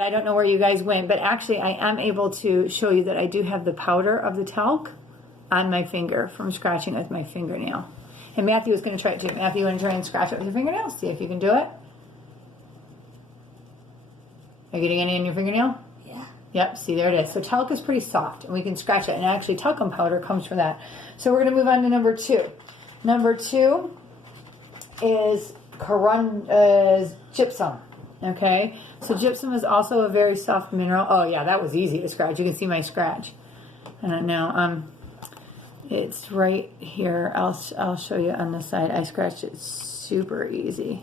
I don't know where you guys went, but actually I am able to show you that I do have the powder of the talc on my finger from scratching with my fingernail. And Matthew is going to try it too. Matthew, you want to try and scratch it with your fingernail? See if you can do it. Are you getting any in your fingernail? Yeah. Yep, see, there it is. So talc is pretty soft, and we can scratch it. And actually, talcum powder comes from that. So we're going to move on to number 2. Number 2 is gypsum. Okay, so gypsum is also a very soft mineral. Oh yeah, that was easy to scratch. You can see my scratch. And now it's right here. I'll show you on the side. I scratched it super easy.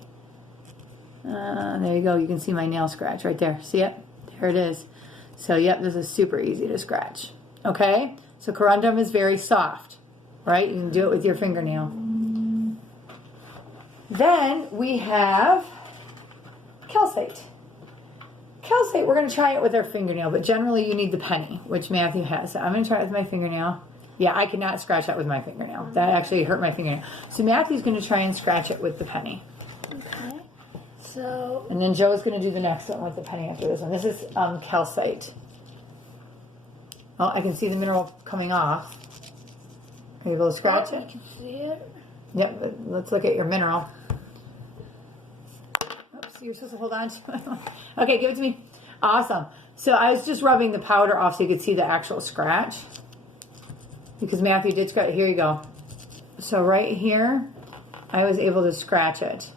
There you go. You can see my nail scratch right there. See it? There it is. So yep, this is super easy to scratch. Okay, so corundum is very soft, right? You can do it with your fingernail. Then we have calcite. Calcite, we're going to try it with our fingernail, but generally you need the penny, which Matthew has. So I'm going to try it with my fingernail. Yeah, I cannot scratch that with my fingernail. That actually hurt my fingernail. So Matthew's going to try and scratch it with the penny. Okay. So. And then Joe's going to do the next one with the penny after this one. This is calcite. Oh, I can see the mineral coming off. Are you able to scratch it? You can see it. Yep, but let's look at your mineral. Oops, you're supposed to hold on to it. Okay, give it to me. Awesome. So I was just rubbing the powder off so you could see the actual scratch. Because Matthew did scratch. Here you go. So right here, I was able to scratch it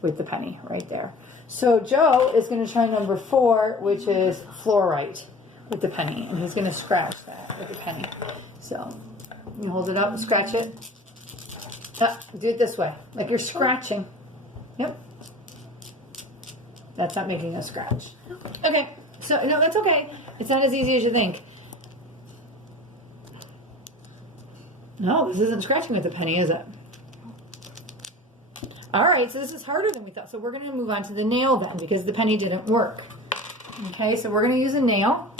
with the penny right there. So Joe is going to try number 4, which is fluorite with the penny. And he's going to scratch that with the penny. So you hold it up and scratch it. Do it this way, like you're scratching. Yep. That's not making a scratch. Okay, so no, that's okay. It's not as easy as you think. No, this isn't scratching with the penny, is it? All right, so this is harder than we thought. So we're going to move on to the nail then, because the penny didn't work. Okay, so we're going to use a nail,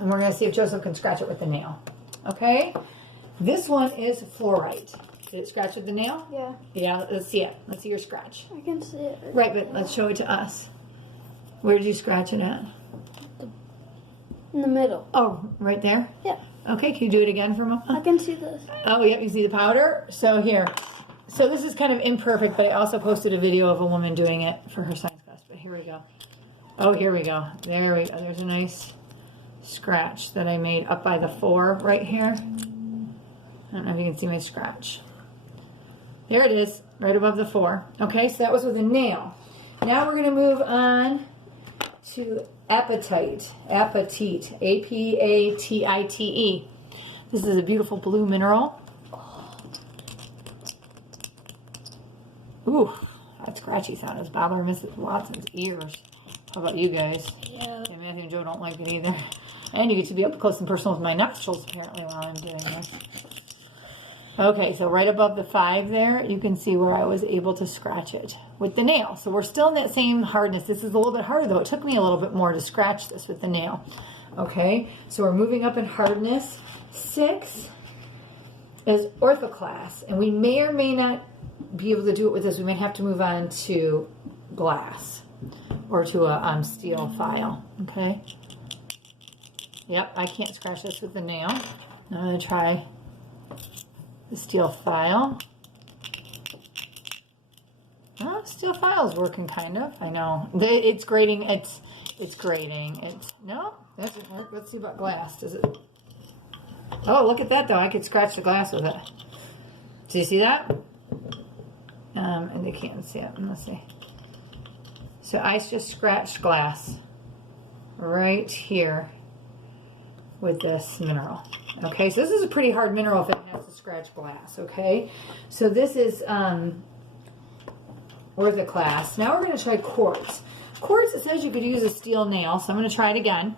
and we're going to see if Joseph can scratch it with the nail. Okay, this one is fluorite. Did it scratch with the nail? Yeah. Yeah, let's see it. Let's see your scratch. I can see it. Right, but let's show it to us. Where did you scratch it at? In the middle. Oh, right there? Yeah. Okay, can you do it again for a moment? I can see this. Oh, yep, you see the powder? So here. So this is kind of imperfect, but I also posted a video of a woman doing it for her science class. But here we go. Oh, here we go. There we go. There's a nice scratch that I made up by the 4 right here. I don't know if you can see my scratch. There it is, right above the 4. Okay, so that was with a nail. Now we're going to move on to apatite. Apatite. A-P-A-T-I-T-E. This is a beautiful blue mineral. Ooh, that scratchy sound is bothering Mrs. Watson's ears. How about you guys? Yeah. Yeah, Matthew and Joe don't like it either. And you get to be up close and personal with my nostrils apparently while I'm doing this. Okay, so right above the 5 there, you can see where I was able to scratch it with the nail. So we're still in that same hardness. This is a little bit harder though. It took me a little bit more to scratch this with the nail. Okay, so we're moving up in hardness. 6 is orthoclase, and we may or may not be able to do it with this. We may have to move on to glass or to a steel file. Okay. Yep, I can't scratch this with the nail. I'm going to try the steel file. Oh, steel file's working kind of. I know. It's grating. It's grating. No, that doesn't work. Let's see about glass. Does it? Oh, look at that though. I could scratch the glass with it. Do you see that? And they can't see it. Let's see. So I just scratched glass right here with this mineral. Okay, so this is a pretty hard mineral if it has to scratch glass. Okay, so this is orthoclase. Now we're going to try quartz. Quartz, it says you could use a steel nail, so I'm going to try it again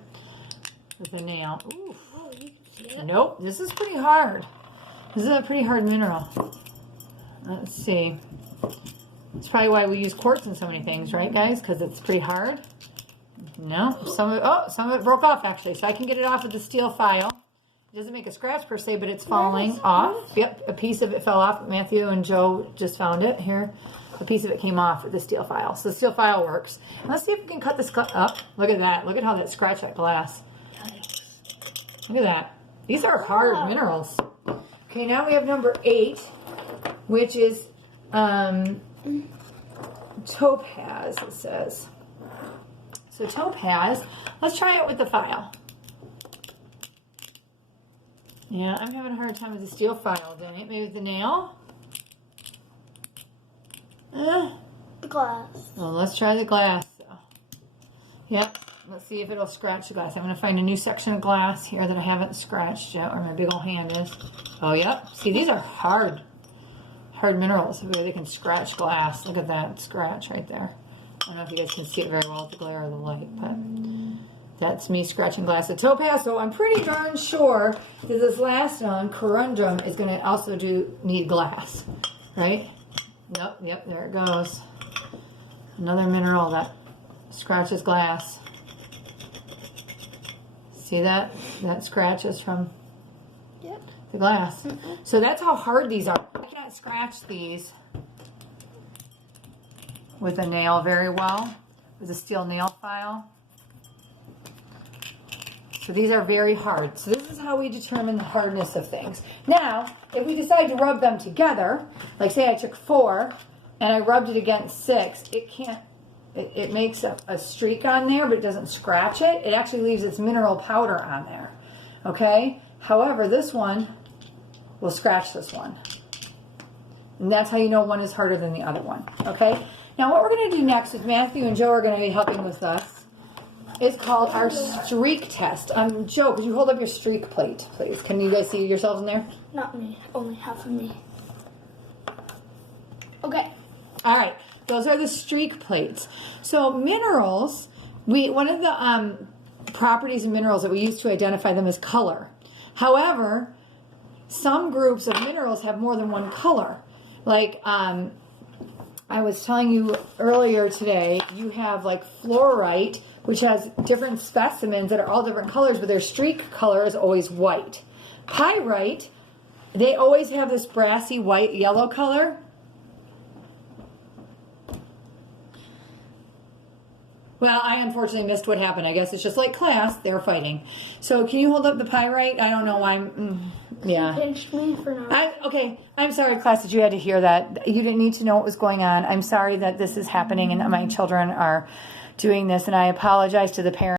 with a nail. Ooh. Oh, you can see it. Nope, this is pretty hard. This is a pretty hard mineral. Let's see. That's probably why we use quartz in so many things, right, guys? Because it's pretty hard. No, some of it broke off actually, so I can get it off with the steel file. It doesn't make a scratch per se, but it's falling off. Yep, a piece of it fell off. Matthew and Joe just found it here. A piece of it came off with the steel file. So the steel file works. And let's see if we can cut this up. Look at that. Look at how that scratched that glass. Look at that. These are hard minerals. Okay, now we have number 8, which is topaz, it says. So topaz, let's try it with the file. Yeah, I'm having a hard time with the steel file, didn't it? Maybe with the nail? The glass. Well, let's try the glass. Yep, let's see if it'll scratch the glass. I'm going to find a new section of glass here that I haven't scratched yet, where my big old hand is. Oh, yep. See, these are hard minerals where they can scratch glass. Look at that scratch right there. I don't know if you guys can see it very well with the glare of the light, but that's me scratching glass with topaz. So I'm pretty darn sure that this last one, corundum, is going to also need glass, right? Nope, yep, there it goes. Another mineral that scratches glass. See that? That scratches from the glass. So that's how hard these are. I can't scratch these with a nail very well, with a steel nail file. So these are very hard. So this is how we determine the hardness of things. Now, if we decide to rub them together, like say I took 4 and I rubbed it against 6, it makes a streak on there, but it doesn't scratch it. It actually leaves its mineral powder on there. Okay? However, this one will scratch this one. And that's how you know one is harder than the other one. Okay? Now what we're going to do next is Matthew and Joe are going to be helping with us. It's called our streak test. Joe, could you hold up your streak plate, please? Can you guys see yourselves in there? Not me. Only half of me. Okay. All right. Those are the streak plates. So minerals, one of the properties of minerals that we use to identify them is color. However, some groups of minerals have more than one color. Like I was telling you earlier today, you have like fluorite, which has different specimens that are all different colors, but their streak color is always white. Pyrite, they always have this brassy white yellow color. Well, I unfortunately missed what happened. I guess it's just like class, they're fighting. So can you hold up the pyrite? I don't know why yeah. You pinched me for not. Okay, I'm sorry, class, that you had to hear that. You didn't need to know what was going on. I'm sorry that this is happening and my children are doing this, and I apologize to the parents.